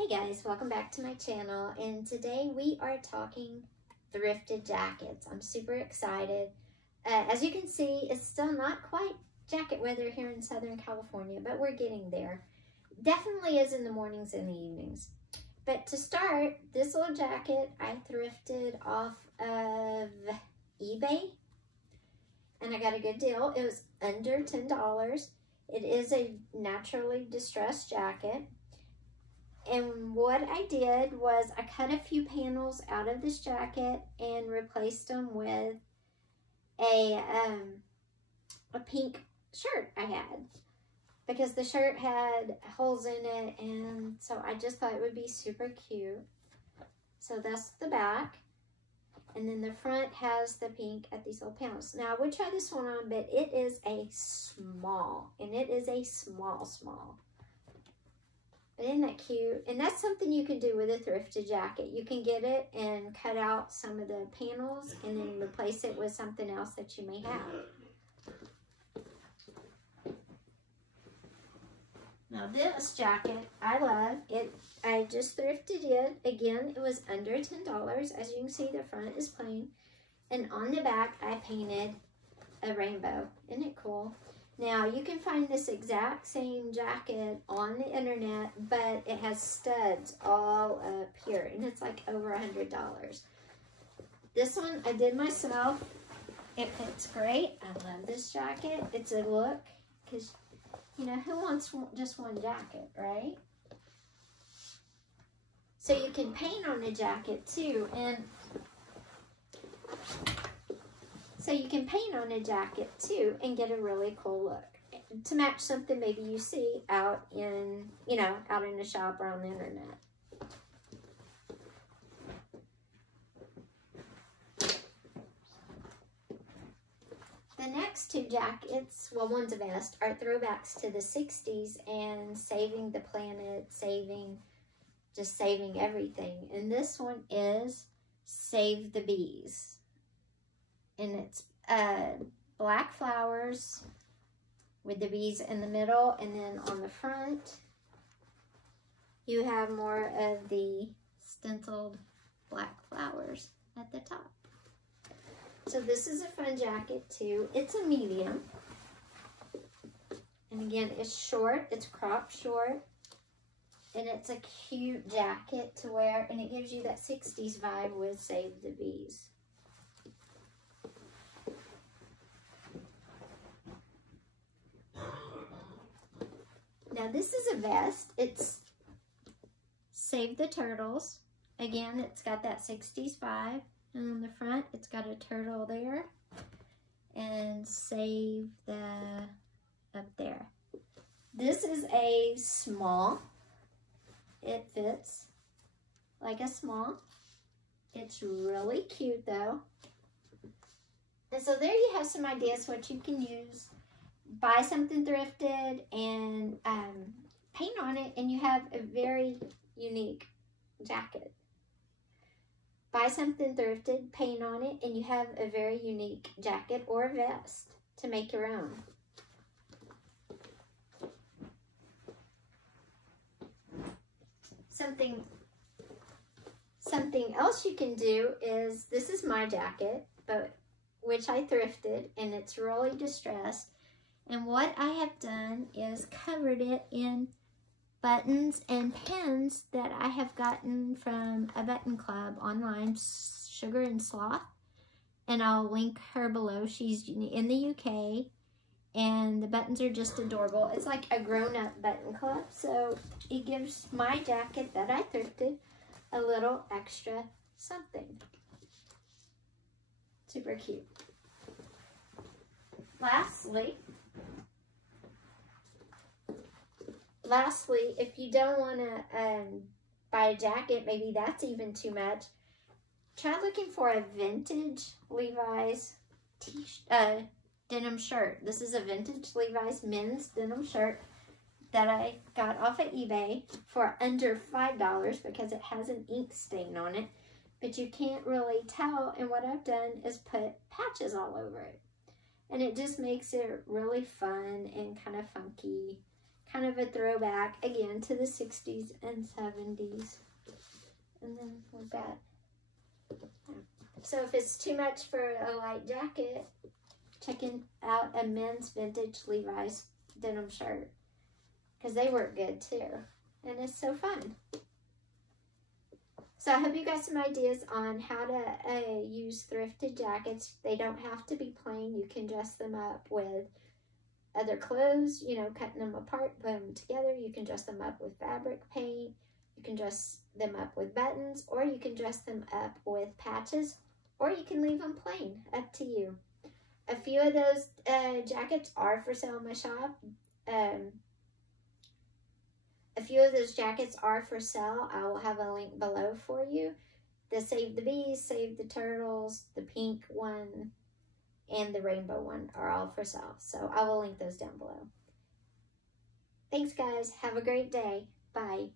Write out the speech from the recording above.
Hey guys, welcome back to my channel, and today we are talking thrifted jackets. I'm super excited. As you can see, it's still not quite jacket weather here in Southern California, but we're getting there. Definitely is in the mornings and the evenings. But to start, this little jacket I thrifted off of eBay, and I got a good deal. It was under $10. It is a naturally distressed jacket. And what I did was I cut a few panels out of this jacket and replaced them with a pink shirt I had, because the shirt had holes in it, and so I just thought it would be super cute. So that's the back, and then the front has the pink at these little panels. Now I would try this one on, but it is a small, and it is a small. Isn't that cute? And that's something you can do with a thrifted jacket. You can get it and cut out some of the panels and then replace it with something else that you may have. Now this jacket, I love it. I just thrifted it. Again, it was under $10. As you can see, the front is plain. And on the back, I painted a rainbow. Isn't it cool? Now, you can find this exact same jacket on the internet, but it has studs all up here, and it's like over $100. This one I did myself. It fits great. I love this jacket. It's a look, because, you know, who wants just one jacket, right? So you can paint on a jacket too, and so you can paint on a jacket too and get a really cool look to match something maybe you see out in, you know, out in a shop or on the internet. The next two jackets, well, one's a vest, are throwbacks to the 60s and saving the planet, just saving everything. And this one is Save the Bees. And it's black flowers with the bees in the middle, and then on the front you have more of the stenciled black flowers at the top. So this is a fun jacket too. It's a medium, and again, it's short, it's cropped short, and it's a cute jacket to wear, and it gives you that 60s vibe with Save the Bees. Now this is a vest. It's Save the Turtles. Again, it's got that 60s vibe. And on the front, it's got a turtle there. And Save the up there. This is a small. It fits like a small. It's really cute though. And so there you have some ideas what you can use. Buy something thrifted and paint on it, and you have a very unique jacket. Buy something thrifted, paint on it, and you have a very unique jacket or a vest to make your own. Something else you can do is, this is my jacket, but which I thrifted, and it's really distressed. And what I have done is covered it in buttons and pins that I have gotten from a button club online, Sugar and Sloth. And I'll link her below. She's in the UK, and the buttons are just adorable. It's like a grown-up button club, so it gives my jacket that I thrifted a little extra something. Super cute. Lastly, if you don't want to buy a jacket, maybe that's even too much, try looking for a vintage Levi's denim shirt. This is a vintage Levi's men's denim shirt that I got off of eBay for under $5 because it has an ink stain on it, but you can't really tell, and what I've done is put patches all over it. And it just makes it really fun and kind of funky, kind of a throwback, again, to the 60s and 70s. And then we've got, so if it's too much for a light jacket, checking out a men's vintage Levi's denim shirt, because they work good too, and it's so fun. So I hope you got some ideas on how to use thrifted jackets. They don't have to be plain. You can dress them up with other clothes, you know, cutting them apart, putting them together. You can dress them up with fabric paint. You can dress them up with buttons, or you can dress them up with patches, or you can leave them plain, up to you. A few of those jackets are for sale in my shop. A few of those jackets are for sale. I will have a link below for you. The Save the Bees, Save the Turtles, the pink one, and the rainbow one are all for sale. So I will link those down below. Thanks, guys. Have a great day. Bye.